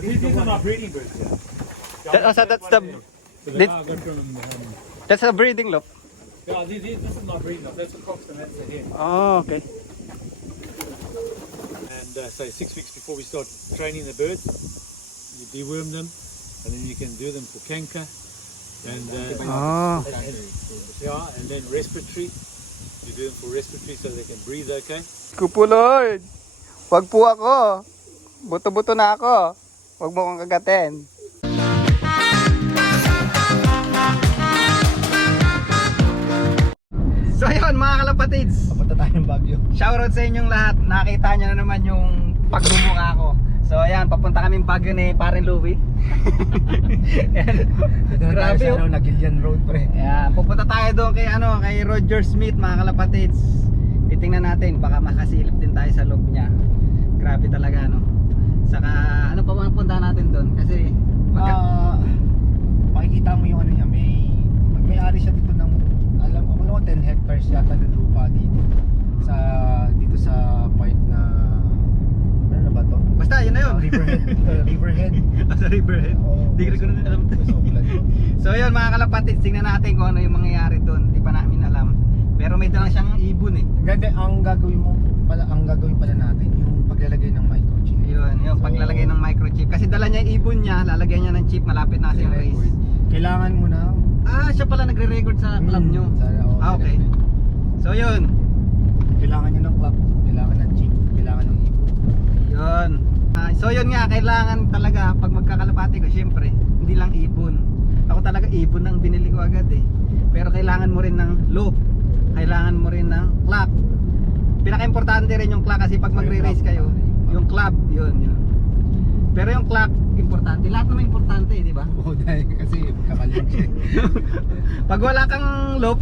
These are not breeding birds. That, so that's a breeding loop. Yeah, this is not breeding. That's a cox and that's a hen. Oh, okay. And so 6 weeks before we start training the birds, you deworm them, and then you can do them for canker, and and then respiratory. You do them for respiratory so they can breathe okay. Kupulod. Wag po ako. Buto-buto na ako. Wag mo kong kagatin. So ayun mga kalapatids, Papunta tayo ng Baguio. shoutout sa inyong lahat. Nakita nyo na naman yung pagbumuka ko. So ayan, papunta kaming Baguio ni Parin Louie. Grabe yung Nagilian Road pre. Ayan, pupunta tayo doon kay kay Roger Smith mga kalapatids. Titingnan natin, baka makasilip din tayo sa loob niya. Grabe talaga Saka ano pa bang punta natin doon? Kasi makikita mo yung ano niya, may-ari siya dito ng alam ko 10 hectares yata ng lupa dito sa part na ano na ba to? basta yun na yun. Riverhead. Sa Riverhead. Hindi ko na alam. So yun mga kalapatids, tingnan natin kung ano yung mangyayari doon. Hindi pa namin alam. Pero may dalang siyang ibon eh. Ganda, ang gagawin pala natin yung paglalagay ng microchip. Yun, yung paglalagay ng microchip. Kasi dala niya yung ibon niya, lalagyan niya ng chip, malapit na kasi yung race. Kailangan mo na. Siya pala nagre-record sa club nyo. Okay. So yun. Kailangan niya ng club, kailangan ng chip, kailangan ng ibon. Yun. So yun nga, kailangan talaga pag magkakalapati ko, syempre, hindi lang ibon. Ako talaga ibon ang binili ko agad eh. Pero kailangan mo rin ng loop. Kailangan mo rin ng clock. Pinaka-importante rin yung clock kasi pag magre-race kayo, yung club, yun. Pero yung clock, importante. Lahat naman importante, di ba? Oo, dahil kasi kakalim siya. Pag wala kang loop,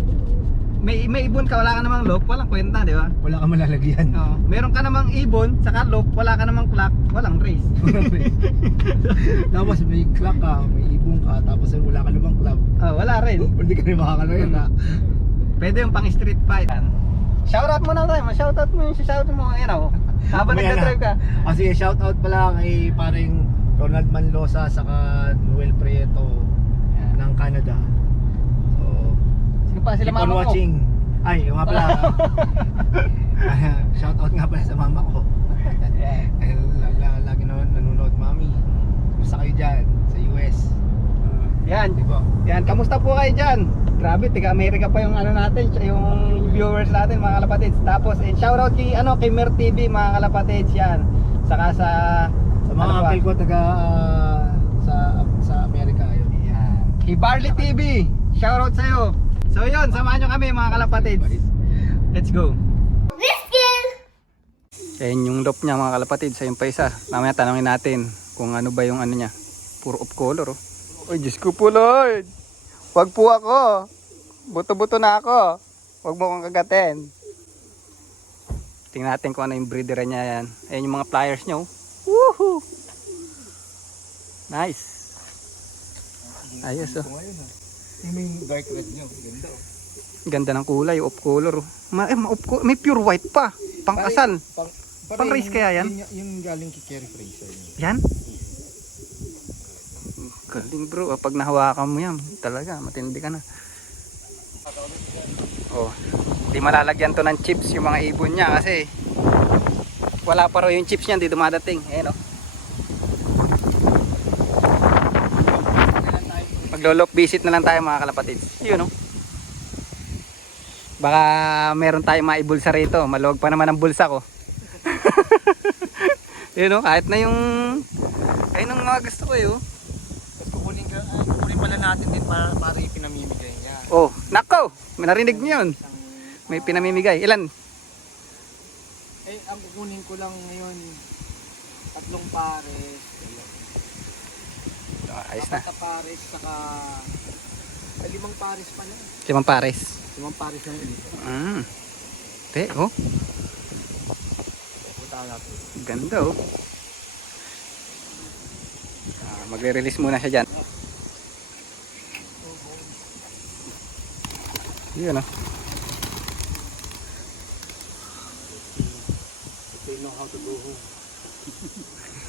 may ibon ka, wala ka namang loop, walang kwenta, di ba? Wala kang malalagyan. Meron ka namang ibon, saka loop, wala ka namang clock, walang race. Tapos may clock ka, may ibon ka, tapos wala ka namang club. Wala rin. Hindi ka rin makakalagyan na. Pwede yung pang street fight. Shoutout mo na tayo, shoutout mo yung shoutout mo, habang nagdadrive ka. Kasi shoutout pala kay paring Ronald Manlosa saka Noel Prieto ng Canada. So, sige pa, sila keep on mama watching. Ay, yung nga pala. Shoutout nga pala sa mama ko. Lagi nanonood, mami. Basta kayo dyan sa US. Yan, diba? yan, kamusta po kayo dyan? Grabe, tiga Amerika pa yung natin, yung viewers natin mga kalapatids. Tapos, shoutout kay Mer TV mga kalapatids yan. Saka sa mga uncle ko taga sa Amerika yun. Yan. Kay Barley TV, shoutout sa'yo. So yun, samahan nyo kami mga kalapatids. Let's go. Let's go! Yan yung loop niya mga kalapatids, ayun pa isa. Mamaya tanongin natin kung ano ba yung niya. Puro off color Uy, Diyos ko po Lord. Wag po ako. Buto-buto na ako. Wag mo kong kagatin. Tingnan natin kung ano yung breeder niya yan. Ayan yung mga pliers niya. Woohoo! Nice. Ayos Yung dark red nyo, ganda Ganda ng kulay, off color. May pure white pa. Pangkasal. Pang race kaya yan? Yung galing kay Kerry Fraser. Yan? Galing bro, pag nahawakan mo yan, talaga matindi ka na. Di malalagyan to ng chips yung mga ibon niya kasi wala pa raw yung chips niya, hindi dumadating. Maglolop visit na lang tayo mga kalapatids. Yun baka meron tayong maibulsa rito, maluwag pa naman ang bulsa ko. Kahit na yung ayun ang mga gusto ko kukunin pala natin din para ipinamimigay niya. Nako! May narinig niyo yun. May pinamimigay. Ilan? Ang kukunin ko lang ngayon 3 pares. Ayos na. 4 pares saka 5 pares pa lang. 5 pares. 5 pares lang dito. Ganda magre-release muna siya dyan. Yun They know how to go home.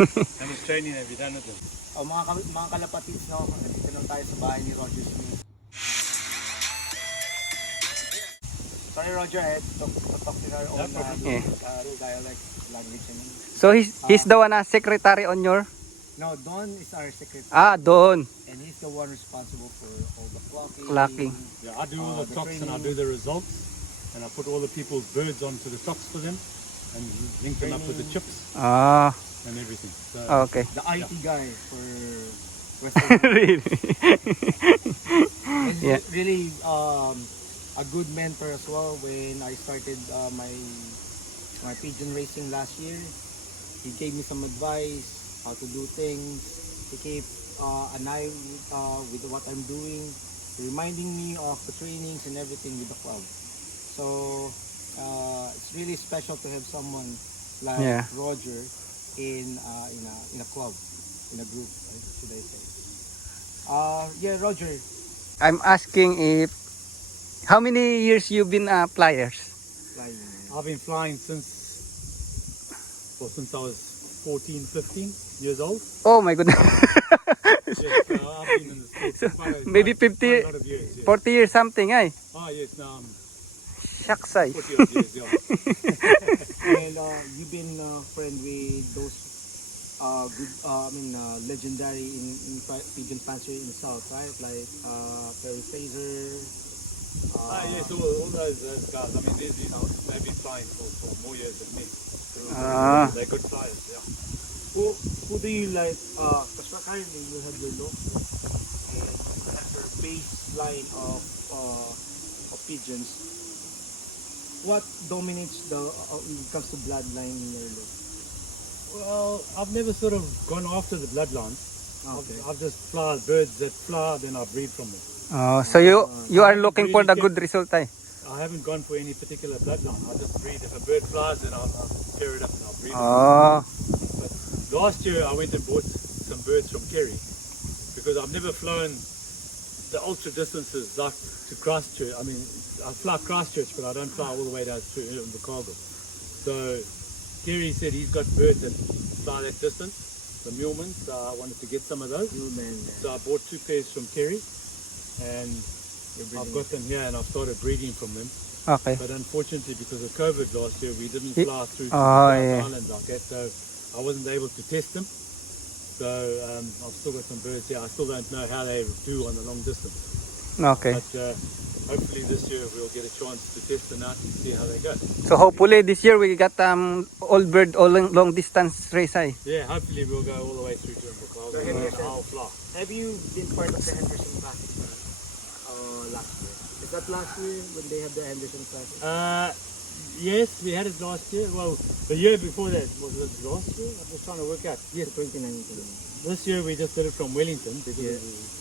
How much training have you done with them? Oh, mga kalapatids, no? Nandito lang tayo sa bahay ni Roger Smith. Sorry Roger, I had to talk in our own dialect language. So he's the one secretary on your... No, Don is our secretary. Ah, Don. And he's the one responsible for all the Clocking. Yeah, I do all the tops and I training. do the results. And I put all the people's birds onto the tops for them. And link them up with the chips Ah, and everything. So, okay. The IT guy for Western. Really? He's Yeah. really a good mentor as well. When I started my pigeon racing last year, he gave me some advice how to do things. He keep an eye with what I'm doing, reminding me of the trainings and everything with the club. So it's really special to have someone like Yeah. Roger in a club, in a group, should I say? Yeah, Roger. I'm asking if... How many years you been pliers? Flying. I've been flying since I was 14, 15 years old. Oh my goodness. Yes, I've been in the States for Maybe quite 50, a lot of years. Yes. 40 years something, ay. Oh yes, now I'm Shucks, ay. 40 odd years, yeah. And you've been friend with those legendary in pigeon fancier in the south, right? Like Perry Fraser. Yes, all those guys. I mean, they've been flying for more years than me. Ah. They're good flyers, yeah. Who do you like? Because currently you have your local and you have your baseline of pigeons. What dominates when it comes to bloodline in your look? Well, I've never sort of gone after the bloodlines. Okay. I've just fly birds that fly, then I breed from them. Oh, so you are looking for the good result, ay. I haven't gone for any particular bloodline. I just breed. If a bird flies, then I'll pair it up and I'll breed it. Oh. But last year I went and bought some birds from Kerry because I've never flown the ultra distances like to Christchurch. I mean, I fly Christchurch, but I don't fly all the way down to Invercargill. So Kerry said he's got birds that fly that distance, the Mulmans. So I wanted to get some of those. So I bought 2 pairs from Kerry, and I've got them here, and I've started breeding from them. Okay. But unfortunately, because of COVID last year, we didn't fly through to Oh, the yeah. island like that, so I wasn't able to test them. So I've still got some birds here. I still don't know how they do on the long distance. Okay. But hopefully this year we'll get a chance to test them out and see how they go. So hopefully this year we got all bird, all long distance race, ay. Yeah, hopefully we'll go all the way through to Invercargill and I'll fly. Have you been part of the Henderson Classic last year? Is that last year when they had the Henderson Classic? Yes, we had it last year. Well, the year before that, was it last year? I'm just trying to work out. Yes, 2019. This year we just did it from Wellington because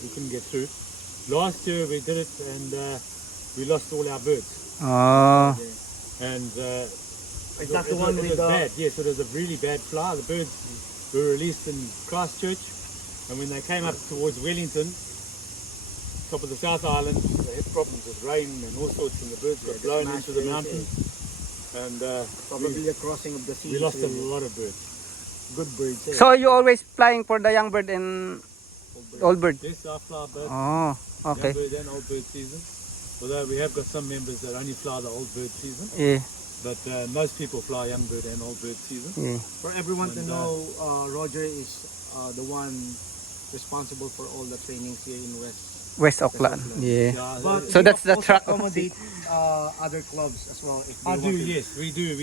we couldn't get through. Last year we did it and we lost all our birds. Oh. And Is that the one it with was the... bad. Yes, it was a really bad fly. The birds were released in Christchurch, and when they came up towards Wellington, top of the South Island, they had problems with rain and all sorts, and the birds got blown into the mountains. And Probably the crossing of the sea. we lost a lot of birds. Good birds. Eh? So you always flying for the young bird and old bird? Yes, I fly both Oh, okay. young bird and old bird season. Although we have got some members that only fly the old bird season, Yeah, but most people fly young bird and old bird season. yeah. For everyone to know, Roger is the one responsible for all the trainings here in West Auckland. Yeah. But So you that's the also track. accommodate other clubs as well. If they I do, want to. yes, we do.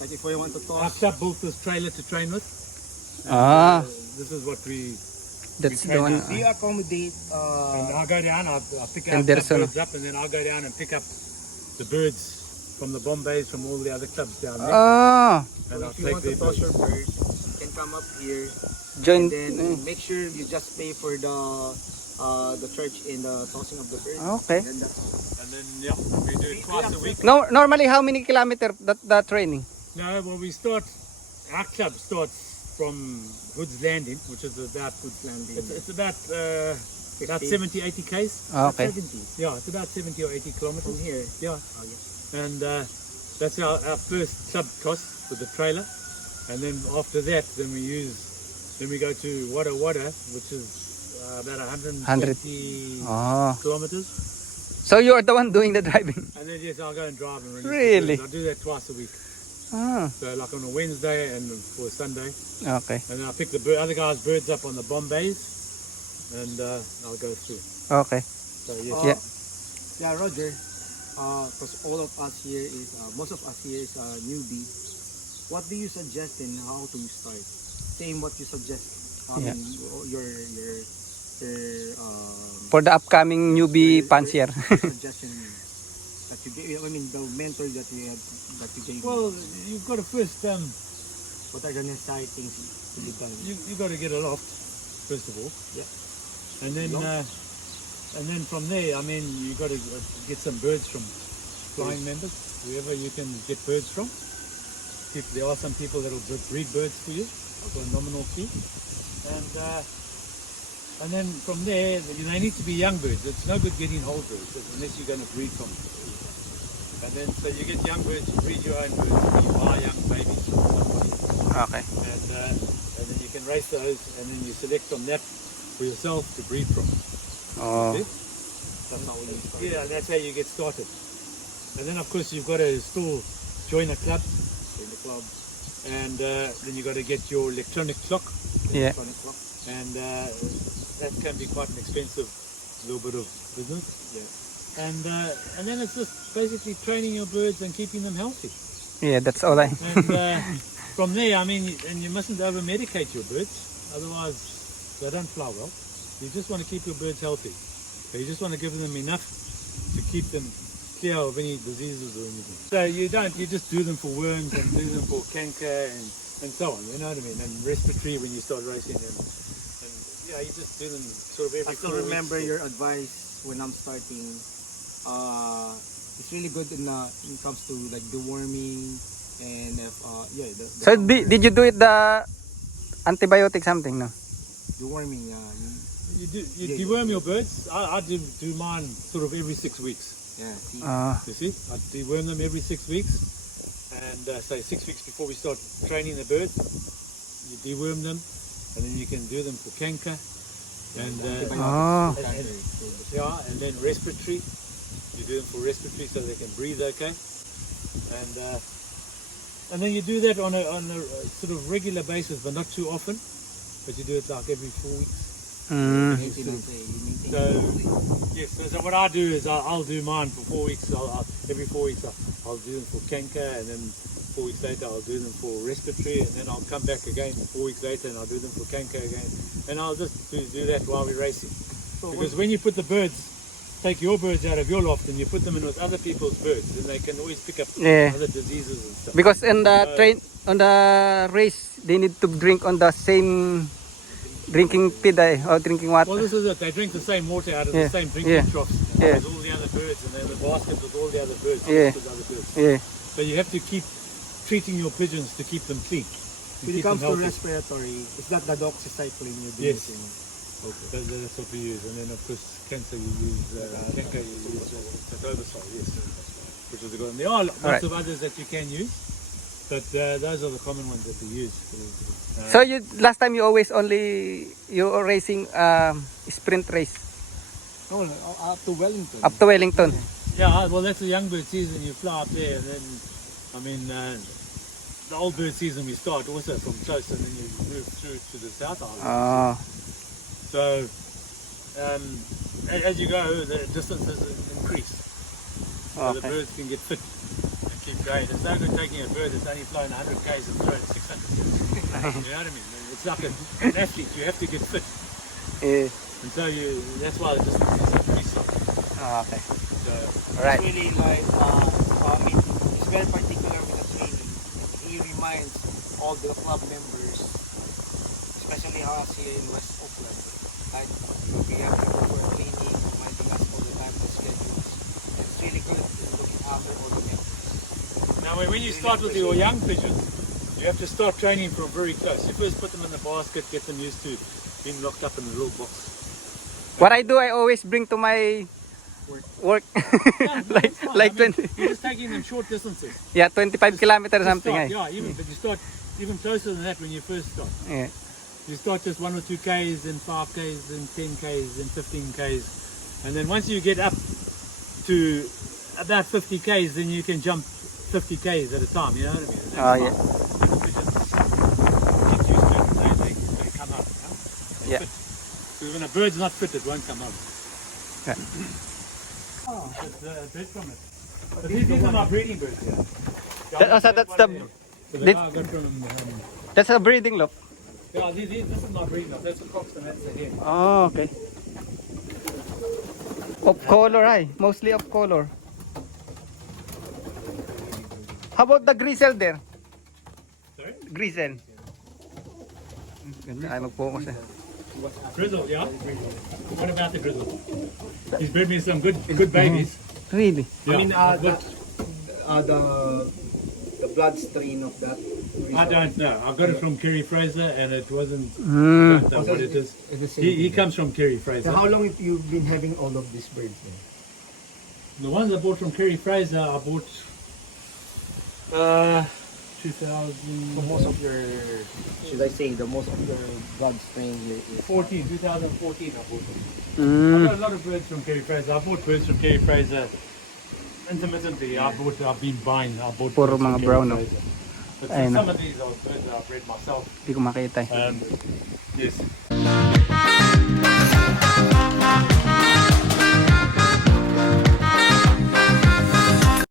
Like if we want to Our toss. club built this trailer to train with. And, Ah. This is what we. That's we the one. Do you accommodate? And I'll go down. I'll pick our Anderson. birds up, and then I'll go down and pick up the birds from the Bombays, from all the other clubs down there. Oh, And I'll if you take want to their toss birds. your bird, you can come up here. join. And then make sure you just pay for the church in the tossing of the bird. Okay. And then that's all. And then yeah, we do it twice a week. No, normally how many kilometer that training? No, well we start. Our club starts from Hood's Landing, which is about Good landing. It's about 50. 70, 80 k's. Okay. 70 Yeah, it's about 70 or 80 from kilometers. here. Yeah, Oh, yes. and that's our first club toss with the trailer, and then after that, then we use Then we go to Wada, which is about 120 Oh. kilometers. So you are the one doing the driving? And then yes, I'll go and drive and release Really? the birds. I do that twice a week. Ah, So like on a Wednesday and for a Sunday. okay. And then I pick the other guys' birds up on the Bombays, and I'll go through. Okay. So yes. Yeah. Yeah, Roger. Because all of us here is, most of us here is newbie. What do you suggest and how to start? Same what you suggest. Yeah. Your For the upcoming newbie fancier. suggestion that you gave. I mean, the mentor that you had, that you gave. Well, you've got to first What are the necessary things to be done? you got to get a loft first of all. Yeah. And then from there, I mean, you got to get some birds from flying members, whoever you can get birds from. If there are some people that will breed birds for you for a nominal fee, and then from there, they need to be young birds. It's no good getting whole birds unless you're going to breed from them. And then so you get young birds, you breed your own birds, and you buy young babies from somebody. Okay. And then you can raise those, and then you select from that for yourself to breed from. Oh. See? That's how you start. Yeah, that's how you get started. And then of course you've got to still join a club, and then you got to get your electronic clock. Yeah. And that can be quite an expensive little bit of business. Yeah. And then it's just basically training your birds and keeping them healthy. Yeah, that's all I. And from there, I mean, and you mustn't over medicate your birds, otherwise they don't fly well. You just want to keep your birds healthy. So you just want to give them enough to keep them clear of any diseases or anything. So you just do them for worms and do them for canker and so on, you know what I mean? And respiratory when you start racing and yeah, you just do them sort of every I still 4 remember weeks. your advice when I'm starting. It's really good when it comes to like deworming and So did you do it the antibiotic something, no? deworming. You Yeah, deworm your birds. I do mine sort of every 6 weeks. Yeah. See. You see, I deworm them every 6 weeks, and say 6 weeks before we start training the birds, you deworm them, and then you can do them for canker, and Oh. and then respiratory. You do them for respiratory so they can breathe okay, and then you do that on a sort of regular basis, but not too often. But you do it like every 4 weeks. Mm. So yes, so what I do is I'll do mine for 4 weeks. Every 4 weeks I'll do them for canker, and then 4 weeks later I'll do them for respiratory, and then I'll come back again 4 weeks later and I'll do them for canker again, and I'll just do that while we're racing. Because when you put the birds, take your birds out of your loft and you put them in with other people's birds, then they can always pick up Yeah. other diseases and stuff. Because in the on the race, they need to drink on the same drinking pit or drinking Well, water. this is it. They drink the same water out of Yeah, the same drinking yeah, troughs yeah. as all the other birds, and then the basket with all the other birds. Yeah. With other birds. Yeah. So you have to keep treating your pigeons to keep them clean. When it comes to respiratory, is that the doxycycline you're Yes. using? That's what we use, and then of course cancer you use tetrodotoxin, yes, which is a good one. There are lots of others that you can use, but those are the common ones that we use. So you last time you always only you are racing sprint race No, up to Wellington. up to Wellington. Yeah, well that's the young bird season. You fly up there, and then I mean the old bird season we start also from close, and then you move through to the South Island. Oh. So as you go, the distances increase. So the Okay. birds can get fit and keep going. It's no good taking a bird that's only flown 100 k's and throwing 600 k's. You know what I mean? It's like an athlete. You have to get fit, Yeah. and so that's why the distances increase. Oh, okay. So, Right. It's really like, I mean, it's very particular with the training. He reminds all the club members, especially us here in West Auckland, like we have people who are training, reminding us all the time the schedules. It's really good in looking after all the members. now when you start with your young pigeons, you have to start training from very close. You first put them in the basket, get them used to being locked up in a little box. What I do, I always bring to my work. Yeah, no, like it's fine. like I mean, 20, you're just taking them short distances. yeah, 25 kilometers or Just something. start, Eh? yeah, but you start even closer than that when you first start. Yeah. You start just 1 or 2 Ks, then 5 Ks, then 10 Ks, then 15 Ks. And then once you get up to about 50 Ks, then you can jump 50 Ks at a time, you know what I mean? Oh, yeah. Little pigeons get used to it, they come up, you know? They Yeah. fit. Because when a bird's not fit, it won't come up. Yeah. Oh, it's bred from it. But these are my breeding birds here. So that's the So they are good from, that's a breeding loop. yeah, this is my breeding bird. That's a cox and that's a hen. Oh, okay. Of color, ay. Mostly of color. How about the grizzle there? Sorry? Grizzle. Ganda, ay mag-focus eh. Grizzle, yeah? What about the grizzle? He's bred me some good babies. Really? Yeah. I mean, what? the blood strain of that. I don't know. I got it from Kerry Fraser, and it wasn't. Mm. I don't know what it is. It's the same. He comes from Kerry Fraser. So how long have you been having all of these birds then? The ones I bought from Kerry Fraser, I bought 2014, So most of your, should I say, the most of your blood strain here is 2014 I bought them. I Mm. got a lot of birds from Kerry Fraser. I bought birds from Kerry Fraser intermittently. I've been buying. I bought Puro birds from mga Kerry brown, no? Fraser. But Ayun, some of these are birds that I've bred myself. Hindi ko makita eh. Yes.